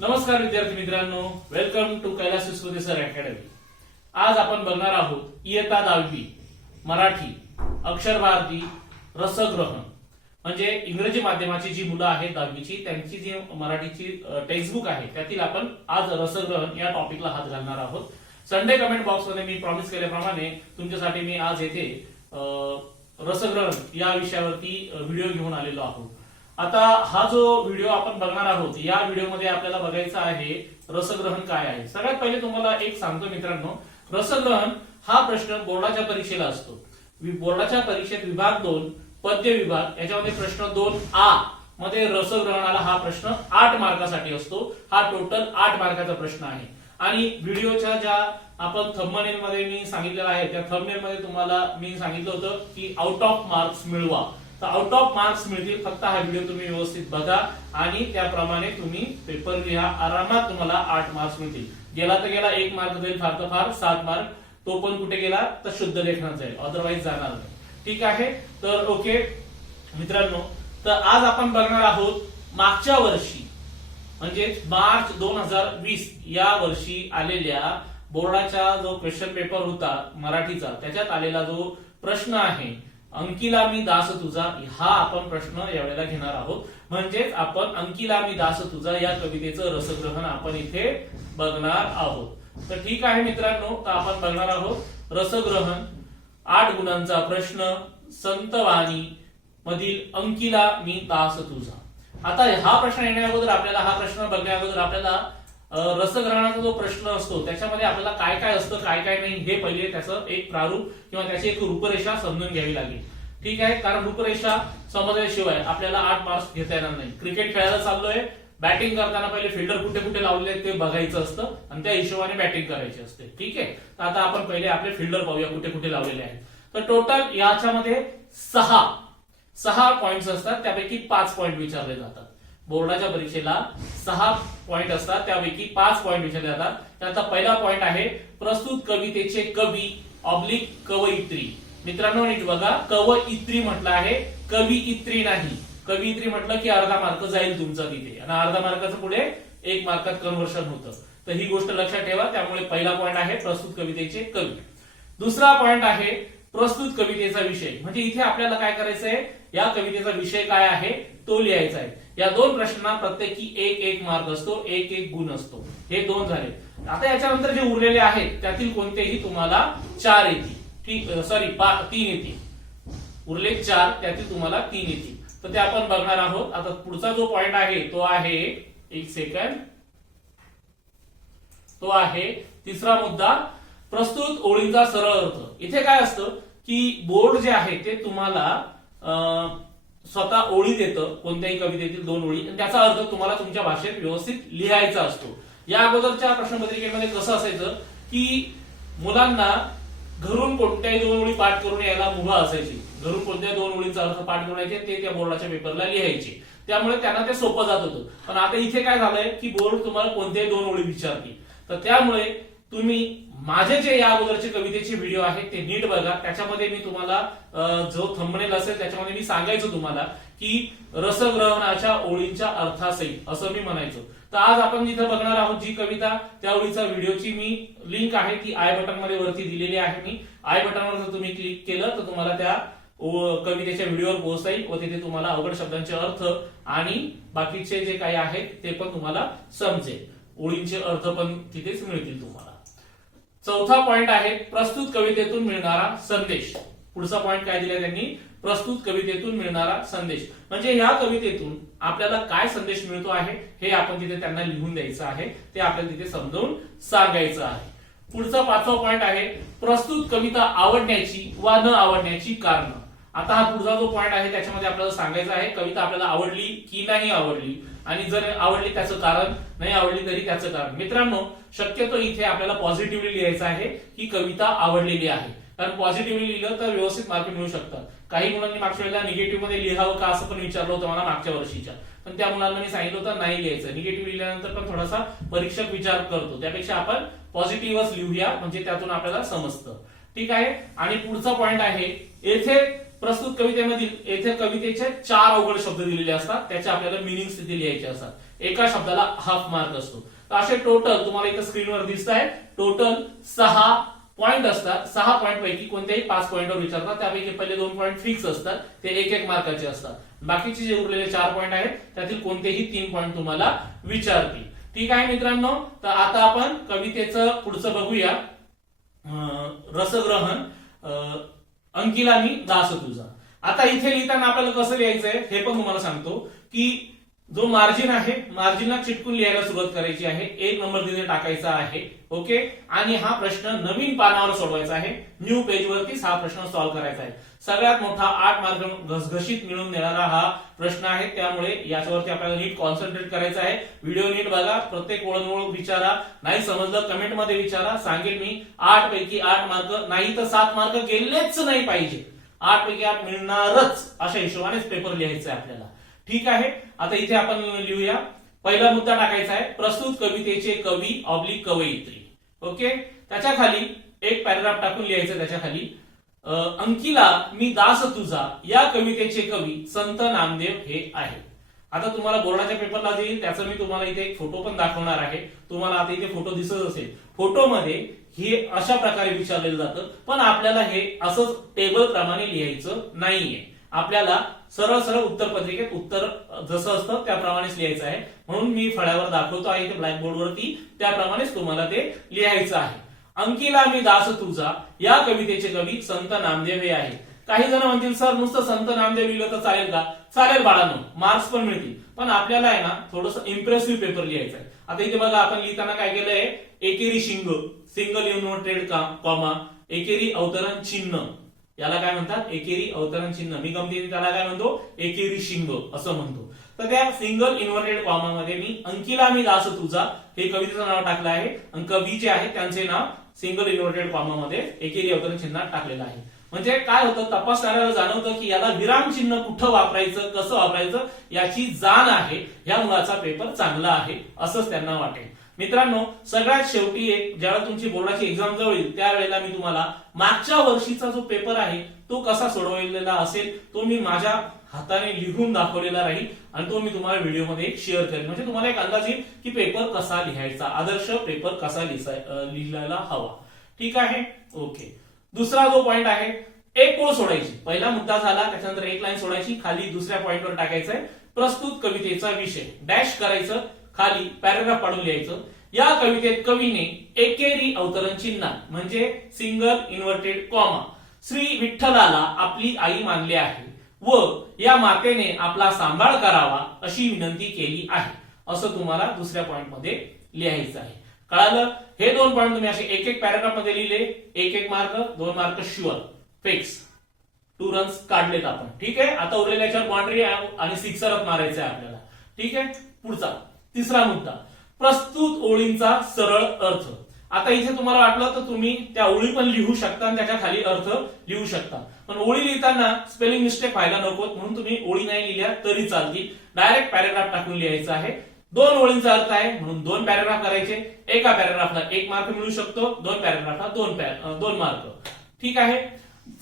नमस्कार विद्यार्थी मित्रांनो, वेलकम टू कैलास विस्वते सर अकॅडमी। आज आपण बघणार आहोत इयत्ता 10वी मराठी अक्षर भारती रसग्रहण म्हणजे इंग्रजी माध्यमाची जी मुलं आहेत 10वीची त्यांची जी मराठीची टेक्स्टबुक आहे त्यातील आपण आज रसग्रहण या टॉपिकला हात घालणार आहोत। संडे कमेंट बॉक्स मध्ये मी प्रॉमिस केल्याप्रमाणे तुमच्यासाठी मी आज येथे रसग्रहण या विषयावरती व्हिडिओ घेऊन आलेलो आहोत। आता हा जो व्हिडिओ आपण बघणार आहोत या व्हिडिओमध्ये आपल्याला बघायचं आहे रसग्रहण काय आहे। सगळ्यात पहिले तुम्हाला एक सांगतो मित्रांनो, रसग्रहण हा प्रश्न बोर्डाच्या परीक्षेला असतो। बोर्डाच्या परीक्षेत विभाग 2 पद्य विभाग याच्यामध्ये प्रश्न 2A मध्ये रसग्रहणाला हा प्रश्न 8 मार्कासाठी असतो। हा टोटल 8 मार्काचा प्रश्न आहे आणि व्हिडिओच्या ज्या आपण थंबनेल मध्ये मी सांगितलेलं आहे त्या थंबनेल मध्ये तुम्हाला मी सांगितलं होतं की आउट ऑफ मार्क्स मिळवा, तर आउट ऑफ मार्क्स मिळतील। फक्त हा व्हिडिओ तुम्ही व्यवस्थित बघा आणि त्याप्रमाणे तुम्ही पेपर लिहा, आरामात तुम्हाला 8 मार्क्स मिळतील। गेला तर गेला 1 मार्क जाईल, फार तर फार 7 मार्क, तो पण कुठे गेला तर शुद्ध लेखनात जाईल, अदरवाईज जाणार नाही। ठीक आहे, तर ओके मित्रांनो, तर आज आपण बघणार आहोत मागच्या वर्षी म्हणजे मार्च 2020 या वर्षी आलेल्या बोर्डाचा जो क्वेश्चन पेपर होता मराठीचा त्याच्यात आलेला जो प्रश्न आहे अंकिला मी दास तुझा, हा आपण प्रश्न यावेळेला घेणार आहोत। म्हणजेच आपण अंकिला मी दास तुझा या कवितेचं रसग्रहण आपण इथे बघणार आहोत। तर ठीक आहे मित्रांनो, तर आपण बघणार आहोत रसग्रहण 8 गुणांचा प्रश्न संतवाणी मधील अंकिला मी दास तुझा। आता हा प्रश्न येण्या अगोदर आपल्याला हा प्रश्न बघण्या अगोदर आपल्याला रसग्रहणाचा जो प्रश्न असतो त्याच्यामध्ये आपल्याला काय काय असतं काय काय नाही हे पहिले त्याचं एक प्रारूप किंवा त्याची एक रूपरेषा समजून घ्यावी लागेल। ठीक आहे, कारण रूपरेषा समजल्याशिवाय आपल्याला 8 मार्क्स घेता येणार नाही। क्रिकेट खेळायला चाललोय, बॅटिंग करताना पहिले फिल्डर कुठे कुठे लावलेले आहेत ते बघायचं असतं आणि त्या हिशोबाने बॅटिंग करायची असते। ठीक आहे, तर आता आपण पहिले आपले फिल्डर पाहूया कुठे कुठे लावलेले आहेत। तर टोटल याच्यामध्ये 6 पॉइंट्स असतात, त्यापैकी 5 पॉइंट विचारले जातात। बोर्डाच्या परीक्षेला 6 पॉइंट असतात, त्यापैकी 5 पॉइंट विचारले जातात। त्याचा पहिला पॉइंट आहे प्रस्तुत कवितेचे कवी ऑब्लिक कवयित्री। मित्रांनो नीट बघा, कवयित्री म्हटलं आहे, कवियित्री नाही। कवियित्री म्हटलं की अर्धा मार्क जाईल तुमचा तिथे आणि अर्धा मार्काचं पुढे 1 मार्कात कन्व्हर्शन होतं, तर ही गोष्ट लक्षात ठेवा। त्यामुळे पहिला पॉइंट आहे प्रस्तुत कवितेचे कवी। दुसरा पॉइंट आहे प्रस्तुत कवितेचा विषय, म्हणजे इथे आपल्याला काय करायचंय, या कवितेचा विषय काय आहे तो लिहायचा आहे। या 2 प्रश्नांना प्रत्येकी 1 मार्क असतो, 1 गुण असतो। हे 2 झाले। आता याच्यानंतर जे उरलेले आहेत त्यातील कोणतेही तुम्हाला 4 येतील। ठीक, सॉरी 3 येतील। उरले 4, त्यातील तुम्हाला 3 येतील, तर ते आपण बघणार आहोत। आता पुढचा जो पॉइंट आहे तो आहे, एक सेकंड, तो आहे तिसरा मुद्दा प्रस्तुत ओळींचा सरळ अर्थ। इथे काय असतं की बोर्ड जे आहे ते तुम्हाला स्वतः ओळी देतं, कोणत्याही कवितेतील 2 ओळी, आणि त्याचा अर्थ तुम्हाला तुमच्या भाषेत व्यवस्थित लिहायचा असतो। या अगोदरच्या प्रश्नपत्रिकेमध्ये कसं असायचं की मुलांना घरून कोणत्याही 2 ओळी पाठ करून यायला मुभा असायची, घरून कोणत्याही 2 ओळींचा अर्थ पाठ करून यायचे, ते त्या बोर्डाच्या पेपरला लिहायचे, त्यामुळे त्यांना ते सोपं जात होतं। पण आता इथे काय झालंय की बोर्ड तुम्हाला कोणत्याही 2 ओळी विचारते, तर त्यामुळे तुम्ही माझे जे या अगोदरचे कवितेचे व्हिडिओ आहेत ते नीट बघा। त्याच्यामध्ये मी तुम्हाला जो थंबनेल असेल त्याच्यामध्ये मी सांगायचो तुम्हाला की रसग्रहणाच्या ओळींच्या अर्थासहित असं मी म्हणायचो। तर आज आपण जिथे बघणार आहोत जी कविता, त्या ओळीचा व्हिडिओची मी लिंक आहे ती आय बटन मध्ये वरती दिलेली आहे। मी आय बटनवर जर तुम्ही क्लिक केलं तर तुम्हाला त्या कवितेच्या व्हिडिओवर पोहोचता येईल व तिथे तुम्हाला अवघड शब्दांचे अर्थ आणि बाकीचे जे काही आहेत ते पण तुम्हाला समजेल, ओळींचे अर्थ पण तिथेच मिळतील तुम्हाला। चौथा पॉइंट आहे प्रस्तुत कवितेतून मिळणारा संदेश। पुढचा पॉइंट काय दिलाय त्यांनी, प्रस्तुत कवितेतून मिळणारा संदेश, म्हणजे ह्या कवितेतून आपल्याला काय संदेश मिळतो आहे हे आपण तिथे त्यांना लिहून द्यायचं आहे, ते आपल्याला तिथे समजावून सांगायचं आहे। पुढचा 5वा पॉइंट आहे प्रस्तुत कविता आवडण्याची वा न आवडण्याची कारण। आता हा पुढचा जो पॉइंट आहे त्याच्यामध्ये आपल्याला सांगायचं आहे कविता आपल्याला आवडली की नाही आवडली, आणि जर आवडली त्याचं कारण, नाही आवडली तरी त्याचं कारण। मित्रांनो शक्यतो इथे आपल्याला पॉझिटिव्हली लिहायचं आहे की कविता आवडलेली आहे, कारण पॉझिटिव्हली लिहिलं तर व्यवस्थित मार्क मिळू शकतात। काही मुलांनी मागच्या वेळेला निगेटिव्ह मध्ये लिहावं का असं पण विचारलं होतं मला मागच्या वर्षीच्या, पण त्या मुलांना मी सांगितलं होतं नाही लिहायचं, निगेटिव्ह लिहिल्यानंतर पण थोडासा परीक्षक विचार करतो, त्यापेक्षा आपण पॉझिटिव्हच लिहूया म्हणजे त्यातून आपल्याला समजतं। ठीक आहे, आणि पुढचा पॉइंट आहे येथे प्रस्तुत कवितेमधील येथे कवितेचे 4 अवघड शब्द दिलेले असतात, त्याचे आपल्याला मिनिंग्स तिथे लिहायचे असतात। एका शब्दाला हाफ मार्क असतो. तर असे टोटल तुम्हाला इथं स्क्रीनवर दिसत आहे, टोटल 6 पॉइंट असतात. 6 पॉइंट पैकी कोणत्याही 5 पॉइंटवर विचारतात, त्यापैकी पहिले 2 पॉइंट फिक्स असतात, ते 1-1 मार्काचे असतात. बाकीचे जे उरलेले 4 पॉइंट आहेत त्यातील कोणतेही 3 पॉइंट तुम्हाला विचारतील. ठीक आहे मित्रांनो, तर आता आपण कवितेचं पुढचं बघूया. रसग्रहण अंकिला मी दास तुझा. आता इथे लिहिताना आपल्याला कसं लिहायचंय हे पण तुम्हाला सांगतो की जो मार्जिन आहे, मार्जिनला चिटकून लिहायला सुरुवात करायची आहे. 1 नंबर तिथे टाकायचा आहे. ओके, आणि हा प्रश्न नवीन पानावर सोडवायचा आहे. न्यू पेज वरतीच हा प्रश्न सॉल्व्ह करायचा आहे. सगळ्यात मोठा 8 मार्क घसघशीत मिळून देणारा हा प्रश्न आहे, त्यामुळे याच्यावरती आपल्याला नीट कॉन्सन्ट्रेट करायचं आहे. व्हिडिओ नीट बघा, प्रत्येक ओळख विचारा, नाही समजलं कमेंट मध्ये विचारा, सांगेल मी. 8 पैकी 8 मार्क नाही तर 7 मार्क गेलेच नाही पाहिजे. 8 पैकी 8 मिळणारच अशा हिशोबानेच पेपर लिहायचा आहे आपल्याला. ठीक आहे, आता इथे आपण लिहूया. पहिला मुद्दा टाकायचा आहे, प्रस्तुत कवितेचे कवी ऑब्लिक कवयित्री. ओके, त्याच्या खाली एक पॅराग्राफ टाकून लिहायचं. त्याच्या खाली अंकिला मी दास तुझा या कवितेचे कवी संत नामदेव हे आहे. आता तुम्हाला बोर्डाच्या पेपरला जे येईल त्याचं मी तुम्हाला इथे एक फोटो पण दाखवणार आहे. तुम्हाला आता इथे फोटो दिसत असेल. फोटोमध्ये हे अशा प्रकारे विचारलेलं जातं, पण आपल्याला हे असंच टेबल प्रमाणे लिहायचं नाहीये. आपल्याला सरळ सरळ उत्तर पत्रिकेत उत्तर जसं असतं त्याप्रमाणेच लिहायचं आहे. म्हणून मी फळ्यावर दाखवतो आहे इथे ब्लॅकबोर्ड वरती, त्याप्रमाणेच तुम्हाला ते लिहायचं आहे. अंकिला मी दास तुझा या कवितेचे कवी संत नामदेव हे आहे. काही जण म्हणतील सर नुसतं संत नामदेव लिहिलं तर चालेल का? चालेल बाळांनो, मार्क्स पण मिळतील, पण आपल्याला आहे ना थोडंसं इम्प्रेसिव्ह पेपर लिहायचं आहे. आता इथे बघा आपण लिहिताना काय केलंय, एकेरी शिंग, सिंगल इन्व्हर्टेड कॉमा, एकेरी अवतरण चिन्ह, याला काय म्हणतात? एकेरी अवतरण चिन्ह. मी गमतीने त्याला काय म्हणतो? एकेरी शिंग असं म्हणतो. तर त्या सिंगल इन्व्हर्टेड कॉमा मध्ये मी अंकिला मी दास तुझा हे कवितेचं नाव टाकलं आहे, आणि कवी जे आहे त्यांचे नाव सिंगल इन्व्हर्टेड कॉमा मध्ये एकेरी अवतरण चिन्हात टाकलेलं आहे. म्हणजे काय होतं, तपासणाऱ्याला जाणवतं की याला विराम चिन्ह कुठं वापरायचं, कसं वापरायचं याची जाण आहे, ह्या मुलाचा पेपर चांगला आहे असंच त्यांना वाटेल. मित्रांनो, सगळ्यात शेवटी एक ज्यावेळेला तुमची बोर्डाची एक्झाम जवळ येईल त्यावेळेला मी तुम्हाला मागच्या वर्षीचा जो पेपर आहे तो कसा सोडवलेला असेल तो मी माझ्या हाताने लिहून दाखवलेला राहील, आणि तो मी तुम्हाला व्हिडिओमध्ये शेअर करेन. म्हणजे तुम्हाला एक अंदाज येईल की पेपर कसा लिहायचा, आदर्श पेपर कसा लिहायला हवा. ठीक आहे, ओके. दुसरा जो पॉइंट आहे, एक ओळ सोडायची. पहिला मुद्दा झाला, त्याच्यानंतर एक लाईन सोडायची, खाली दुसऱ्या पॉइंटवर टाकायचंय प्रस्तुत कवितेचा विषय, डॅश करायचं, खाली पॅराग्राफ पाडून लिहायचं. या कवितेत कवीने एकेरी अवतरण चिन्ह म्हणजे सिंगल इन्व्हर्टेड कॉमा श्री विठ्ठलाला आपली आई मानले आहे व या मातेने आपला सांभाळ करावा अशी विनंती केली आहे, असं तुम्हाला दुसऱ्या पॉइंट मध्ये लिहायचं आहे. कळालं? हे 2 पॉइंट तुम्ही असे एक एक पॅराग्राफ मध्ये लिहिले, 1-1 mark, 2 mark sure fix. 2 runs काढलेत आपण. ठीक आहे, आता उरलेल्याच्यावर बाउंड्री आणि सिक्सरच मारायचं आहे आपल्याला. ठीक आहे, पुढचा तिसरा मुद्दा, प्रस्तुत ओळींचा सरळ अर्थ. आता इथे तुम्हाला वाटलं तर तुम्ही त्या ओळी पण लिहू शकता आणि त्याच्या खाली अर्थ लिहू शकता, पण ओळी लिहिताना स्पेलिंग मिस्टेक व्हायला नको म्हणून तुम्ही ओळी नाही लिहिल्या तरी चालतील. डायरेक्ट पॅराग्राफ टाकून लिहायचं आहे. 2 ओळींचा अर्थ आहे म्हणून 2 पॅराग्राफ करायचे. एका पॅराग्राफला 1 मार्क मिळू शकतो, 2 पॅराग्राफला 2 मार्क. ठीक आहे.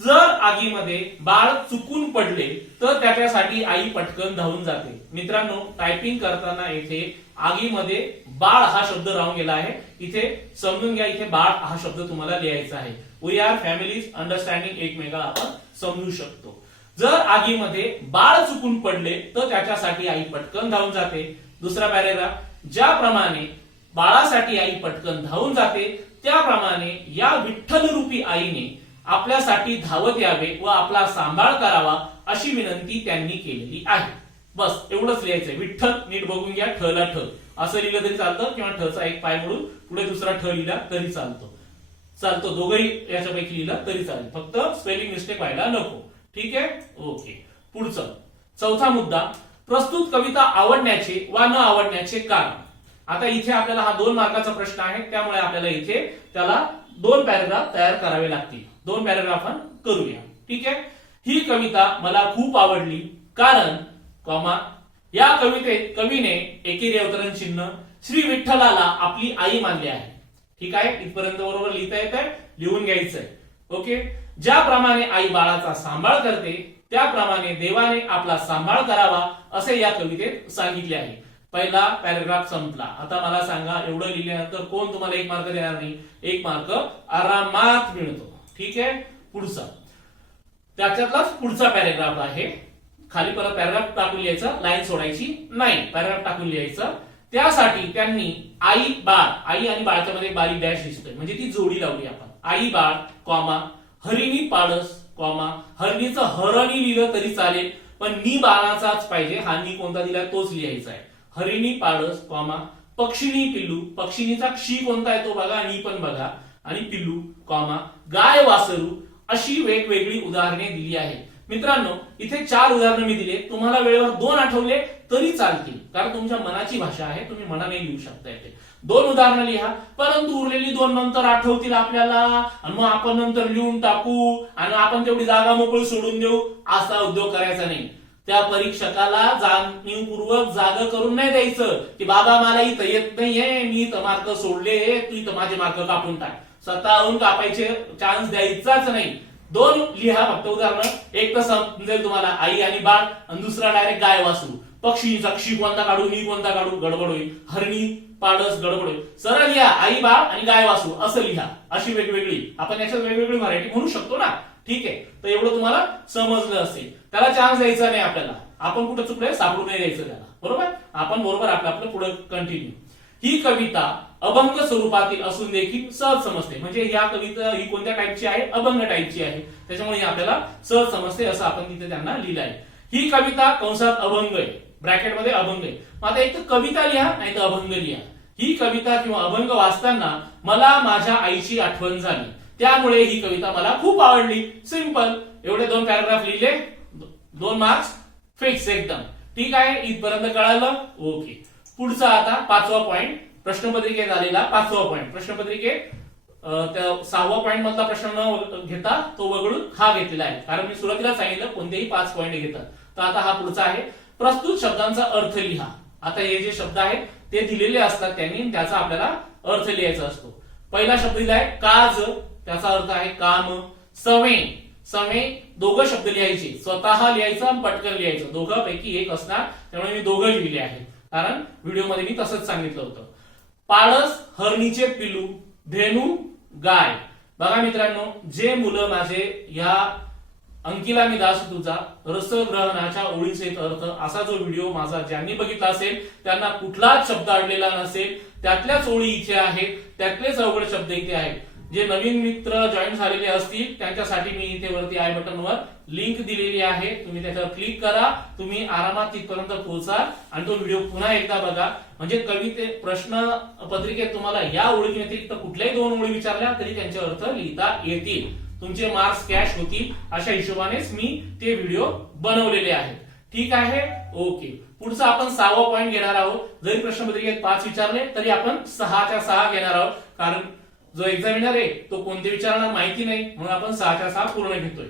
जर आगीमध्ये बाळ चुकून पडले तर त्याच्यासाठी आई पटकन धावून जाते. मित्रांनो, टायपिंग करताना इथे आगीमध्ये बाळ हा शब्द राहून गेला आहे, इथे समजून घ्या. इथे बाळ हा शब्द तुम्हाला लिहायचा आहे. वी आर फॅमिलीज अंडरस्टँडिंग एकमेकाला आपण समजू शकतो. जर आगीमध्ये बाळ चुकून पडले तर त्याच्यासाठी आई पटकन धावून जाते. दुसरा पॅराग्राफ, ज्याप्रमाणे बाळासाठी आई पटकन धावून जाते त्याप्रमाणे या विठ्ठल रूपी आईने आपल्यासाठी धावत यावे व आपला सांभाळ करावा अशी विनंती त्यांनी केलेली आहे. बस एवढंच लिहायचंय. विठ्ठल नीट बघून घ्या, ठ ला ठ असं लिहिलं तरी चालतं, किंवा ठचा एक पाय मोडून पुढे दुसरा ठ लिहिला तरी चालतो. दोघंही याच्यापैकी लिहिला तरी चालेल, फक्त स्पेलिंग मिस्टेक व्हायला नको. ठीक आहे, ओके. पुढचं चौथा मुद्दा, प्रस्तुत कविता आवडण्याचे वा न आवडण्याचे कारण. आता इथे आपल्याला हा 2 मार्काचा प्रश्न आहे, त्यामुळे आपल्याला इथे त्याला 2 पॅराग्राफ तयार करावे लागतील. 2 पॅराग्राफ आपण करूया. ठीक आहे. ही कविता मला खूप आवडली कारण कॉमा या कवितेत कवीने एकेरी अवतरण चिन्ह श्री विठ्ठलाला आपली आई मानली आहे. ठीक आहे, इथपर्यंत बरोबर लिहिता येत आहे, लिहून घ्यायचंय. ओके. ज्याप्रमाणे आई बाळाचा सांभाळ करते त्याप्रमाणे देवाने आपला सांभाळ करावा असे या कवितेत सांगितले आहे. पहिला पॅराग्राफ संपला. आता मला सांगा, एवढं लिहिल्यानंतर कोण तुम्हाला 1 मार्क देणार नाही? 1 मार्क आरामात मिळतो. ठीक आहे, पुढचा त्याच्यातलाच पुढचा पॅराग्राफ आहे. खाली परत पॅराग्राफ टाकून लिहायचं, लाईन सोडायची नाही, पॅराग्राफ टाकून लिहायचं. त्यासाठी त्यांनी आई बाळ, आई आणि बाळच्या मध्ये बारीक डॅश दिसतोय म्हणजे ती जोडी लावली आपण. आई बाळ कॉमा हरिणी पाडस कॉमा हरणीचं हरणी लिहिलं तरी चालेल, पण नी बाळाचाच पाहिजे. हा नी कोणता दिलाय तोच लिहायचा आहे. हरिणी पाडस कॉमा पक्षिणी पिल्लू, पक्षिणीचा क्षी कोणता आहे तो बघा, नी पण बघा, आणि पिल्लू कॉमा गाय वासरू. अशी वेगवेगळी उदाहरणे दिली आहेत. मित्रांनो, इथे 4 उदाहरणं मी दिले. तुम्हाला वेळेवर 2 आठवले तरी चालतील, कारण तुमच्या मनाची भाषा आहे, तुम्ही मनाने लिहू शकता. येते 2 उदाहरणं लिहा, परंतु उरलेली 2 नंतर आठवतील आपल्याला आणि मग आपण नंतर लिहून टाकू आणि आपण तेवढी जागा मोकळी सोडून देऊ, असा उद्योग करायचा नाही. त्या परीक्षकाला जाणीवपूर्वक जागा करून नाही द्यायचं की बाबा मला इथं येत नाहीये, मी इथं मार्क सोडले, तू इथं माझे मार्क कापून टाक. स्वतःहून कापायचे चान्स द्यायचाच नाही. 2 लिहा फक्त उदाहरण. एक तर समजेल तुम्हाला आई आणि बाळ, आणि दुसरा डायरेक्ट गाय वासरू. पक्षीचा क्षी कोणता काढू, नी कोणता काढू, गडबड होईल. हरणी पाडस गडबड होईल. सरळ लिहा आई बाळ आणि गाय वासरू असं लिहा. अशी वेगवेगळी आपण याच्यात वेगवेगळी व्हरायटी म्हणू शकतो ना. ठीक आहे, तर एवढं तुम्हाला समजलं असेल. त्याला चान्स द्यायचा नाही आपल्याला. आपण कुठं चुकलोय सापडू नाही द्यायचं त्याला. बरोबर, आपण बरोबर आपलं पुढे कंटिन्यू. ही कविता अभंग स्वरूपातील असून देखील सहज समजते. म्हणजे या कविता ही कोणत्या टाईपची आहे? अभंग टाईपची आहे. त्याच्यामुळे आपल्याला सहज समजते असं आपण तिथे त्यांना लिहिलं आहे. ही कविता कंसात अभंग आहे, ब्रॅकेटमध्ये अभंग आहे. मग आता एक तर कविता लिहा नाही तर अभंग लिहा. ही कविता किंवा अभंग वाचताना मला माझ्या आईची आठवण झाली, त्यामुळे ही कविता मला खूप आवडली. सिंपल. एवढे 2 पॅराग्राफ लिहिले, 2 मार्क्स फिक्स एकदम. ठीक आहे, इथपर्यंत कळालं? ओके. पुढचा आता 5वा पॉइंट, प्रश्नपत्रिकेत आलेला 5वा पॉइंट. प्रश्नपत्रिकेत त्या 6व्या पॉइंट मधला प्रश्न न घेता तो वगळून हा घेतलेला आहे, कारण मी सुरुवातीला सांगितलं कोणतेही 5 पॉइंट घेतात. तर आता हा पुढचा आहे. प्रस्तुत शब्दांचा अर्थ लिहा. आता हे जे शब्द आहेत ते दिलेले असतात त्यांनी, त्याचा आपल्याला अर्थ लिहायचा असतो. पहिला शब्द दिलाय काज, त्याचा अर्थ आहे काम. सवे, सवे दोघं शब्द लिहायचे, स्वतः लिहायचं आणि पटकन लिहायचं, दोघांपैकी एक असणार. त्यामुळे मी दोघं लिहिले आहे, कारण व्हिडिओमध्ये मी तसंच सांगितलं होतं. पाळस हरणीचे पिलू, धेनू गाय. बघा मित्रांनो, जे मुलं माझे या अंकिला मी दास तुझा रसग्रहणाच्या ओळीचे अर्थ असा जो व्हिडिओ माझा ज्यांनी बघितला असेल त्यांना कुठलाच शब्द अडलेला नसेल. त्यातल्याच ओळी इथे आहेत, त्यातलेच अवघड शब्द इथे आहेत. जे नवीन मित्र जॉईन झालेले असतील त्यांच्यासाठी मी इथे वरती आय बटनवर लिंक दिलेली आहे, तुम्ही त्याच्यावर क्लिक करा. तुम्ही आरामात तिथपर्यंत पोहोचा आणि तो व्हिडिओ पुन्हा एकदा बघा. म्हणजे कविते प्रश्न पत्रिकेत तुम्हाला या ओळी व्यतिरिक्त कुठल्याही 2 ओळी विचारल्या तरी त्यांचे अर्थ लिहिता येतील. तुमचे मार्क्स कॅश होतील अशा हिशोबानेच मी ते व्हिडिओ बनवलेले आहेत. ठीक आहे, ओके. पुढचा आपण 6वा पॉइंट घेणार आहोत. जरी प्रश्नपत्रिकेत 5 विचारले तरी आपण 6च्या 6 घेणार आहोत, कारण जो एक्झामिनर आहे तो कोणते विचारणार माहिती नाही, म्हणून आपण 6च्या 6 पूर्ण घेतोय.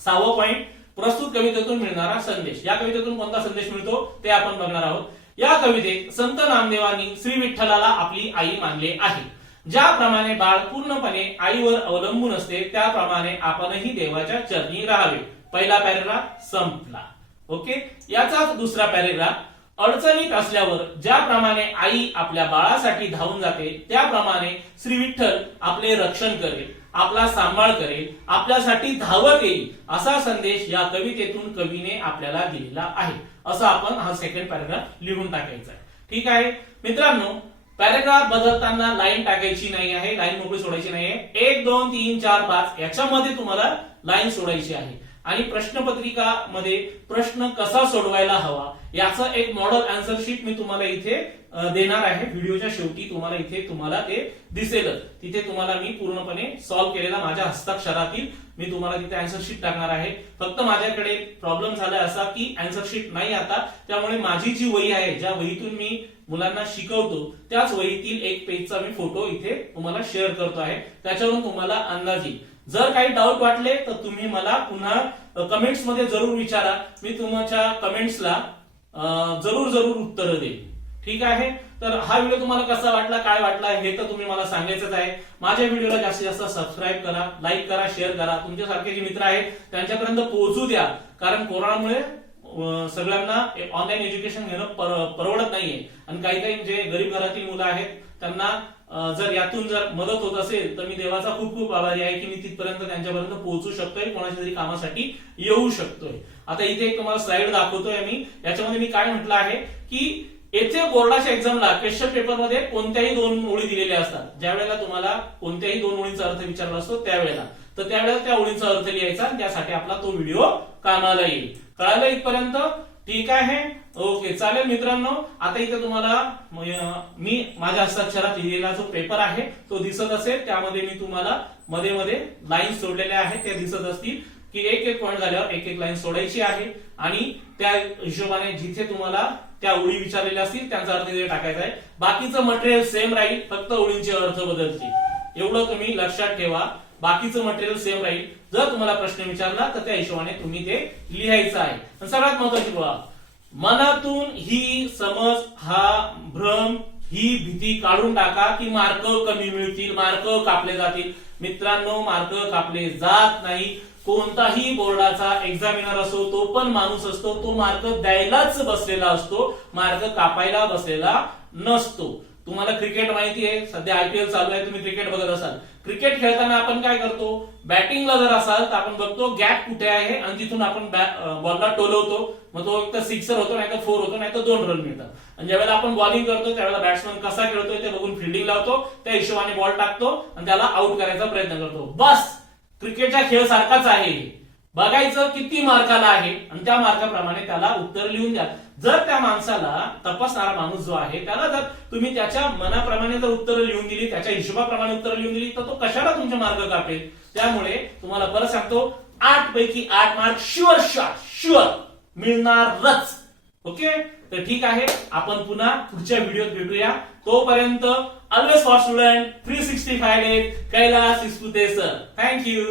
6वा पॉइंट, प्रस्तुत कवितेतून मिळणारा संदेश. या कवितेतून कोणता संदेश मिळतो ते आपण बघणार आहोत. या कवितेत संत नामदेवांनी श्री विठ्ठलाला आपली आई मानले आहे. ज्याप्रमाणे बाळ पूर्णपणे आईवर अवलंबून असते त्याप्रमाणे आपणही देवाच्या चरणी राहावे. पहिला पॅराग्राफ संपला. ओके. याचाच दुसरा पॅराग्राफ, अडचणीत असल्यावर ज्याप्रमाणे आई आपल्या बाळासाठी धावून जाते त्याप्रमाणे श्री विठ्ठल आपले रक्षण करेल, आपला सांभाळ करेल, आपल्यासाठी धावत येईल असा संदेश या कवितेतून कवीने आपल्याला दिलेला आहे. असं आपण हा सेकंड पॅराग्राफ लिहून टाकायचा आहे. ठीक आहे मित्रांनो, पॅराग्राफ बदलताना लाईन टाकायची नाही आहे, लाईन मोकळी सोडायची नाही आहे. 1 2 3 4 5 याच्यामध्ये तुम्हाला लाईन सोडायची आहे. आणि प्रश्नपत्रिका मध्ये प्रश्न कसा सोडवायला हवा याचं एक मॉडेल आन्सर शीट मी तुम्हाला इथे देणार आहे. व्हिडिओच्या शेवटी तुम्हाला इथे तुम्हाला ते दिसेलच. तिथे तुम्हाला मी पूर्णपणे सॉल्व्ह केलेला माझ्या हस्ताक्षरातील मी तुम्हाला तिथे आन्सर शीट टाकणार आहे. फक्त माझ्याकडे प्रॉब्लेम झालाय असा की आन्सर शीट नाही आता, त्यामुळे माझी जी वही आहे, ज्या वहीतून मी मुलांना शिकवतो त्याच वहीतील एक पेजचा मी फोटो इथे तुम्हाला शेअर करतो आहे. त्याच्यावरून तुम्हाला अंदाज येईल. जर काही डाऊट वाटले तर तुम्ही मला पुन्हा कमेंट्स मध्ये जरूर विचारा. मी तुमच्या कमेंट्सला जरूर उत्तर देईन. ठीक आहे. तर हा व्हिडिओ तुम्हाला कसा वाटला, काय वाटला हे तर तुम्ही मला सांगायचंच आहे. माझ्या व्हिडिओला जास्तीत जास्त सबस्क्राईब करा, लाईक करा, शेअर करा. तुमच्यासारखे जे मित्र आहेत त्यांच्यापर्यंत पोहोचू द्या, कारण कोरोनामुळे सगळ्यांना ऑनलाईन एज्युकेशन घेणं परवडत नाहीये आणि काही काही जे गरीब घरातील मुलं आहेत त्यांना जर यातून जर मदत होत असेल तर मी देवाचा खूप खूप आभारी आहे की मी तिथपर्यंत त्यांच्यापर्यंत पोहोचू शकतोय, कोणाच्या तरी कामासाठी येऊ शकतोय. आता इथे एक तुम्हाला स्लाइड दाखवतोय मी. याच्यामध्ये मी काय म्हटलं आहे की येथे बोर्डाच्या एक्झामला क्वेश्चन पेपरमध्ये कोणत्याही 2 ओळी दिलेल्या असतात. ज्या वेळेला तुम्हाला कोणत्याही 2 ओळींचा अर्थ विचारला असतो त्यावेळेला त्या ओळींचा अर्थ लिहायचा, त्यासाठी आपला तो व्हिडिओ कामाला येईल. कळालं इथपर्यंत? ठीक आहे, ओके, चालेल मित्रांनो. आता इथे तुम्हाला मी माझ्या हस्ताक्षरात लिहिलेला जो पेपर आहे तो दिसत असेल. त्यामध्ये मी तुम्हाला मध्ये मध्ये लाईन सोडलेल्या आहेत, त्या दिसत असतील की एक एक पॉईंट झाल्यावर एक एक लाईन सोडायची आहे आणि त्या हिशोबाने जिथे तुम्हाला त्या ओळी विचारलेल्या असतील त्यांचा अर्थ तिथे टाकायचा आहे. बाकीचं मटेरियल सेम राहील, फक्त ओळींचे अर्थ बदलतील. एवढं तुम्ही लक्षात ठेवा. बाकीचं मटेरियल सेम राहील. जर तुम्हाला प्रश्न विचारला तर त्या हिशोबाने तुम्ही ते लिहायचं आहे. आणि सगळ्यात महत्वाची बाब, मनातून ही समज, हा भ्रम, ही भीती काढून टाका की मार्क कमी मिळतील, मार्क कापले जातील. मित्रांनो, मार्क कापले जात नाही. कोणताही बोर्डाचा एक्झामिनर असो, तो पण माणूस असतो, तो मार्क द्यायलाच बसलेला असतो, मार्क कापायला बसलेला नसतो. तुम्हाला क्रिकेट माहिती आहे, सध्या IPL चालू आहे, तुम्ही क्रिकेट बघत असाल. क्रिकेट खेळताना आपण काय करतो, बॅटिंगला जर असाल तर आपण बघतो गॅप कुठे आहे आणि तिथून आपण बॉलला टोलवतो. मग तो एक तर 6 होतो, नाही तर 4 होतो, नाही तर 2 रन मिळतात. आणि ज्यावेळेला आपण बॉलिंग करतो त्यावेळेला बॅट्समन कसा खेळतोय ते बघून फिल्डिंग लावतो, त्या हिशोबाने बॉल टाकतो आणि त्याला आउट करायचा प्रयत्न करतो. बस क्रिकेटचा खेळ सारखाच आहे. बघायचं किती मार्काला आहे आणि त्या मार्काप्रमाणे त्याला उत्तर लिहून द्या. जर त्या माणसाला, तपासणारा माणूस जो आहे त्याला जर तुम्ही त्याच्या मनाप्रमाणे जर उत्तर लिहून दिली, त्याच्या हिशोबाप्रमाणे उत्तर लिहून दिली तर तो कशाला तुमचे मार्क कापेल. त्यामुळे तुम्हाला परत सांगतो, 8 पैकी 8 मार्क शुअर शॉट, शुअर मिळणारच. ओके, तर ठीक आहे, आपण पुन्हा पुढच्या व्हिडिओत भेटूया. तोपर्यंत always for student 365 days Kailas Ispute sir. Thank you.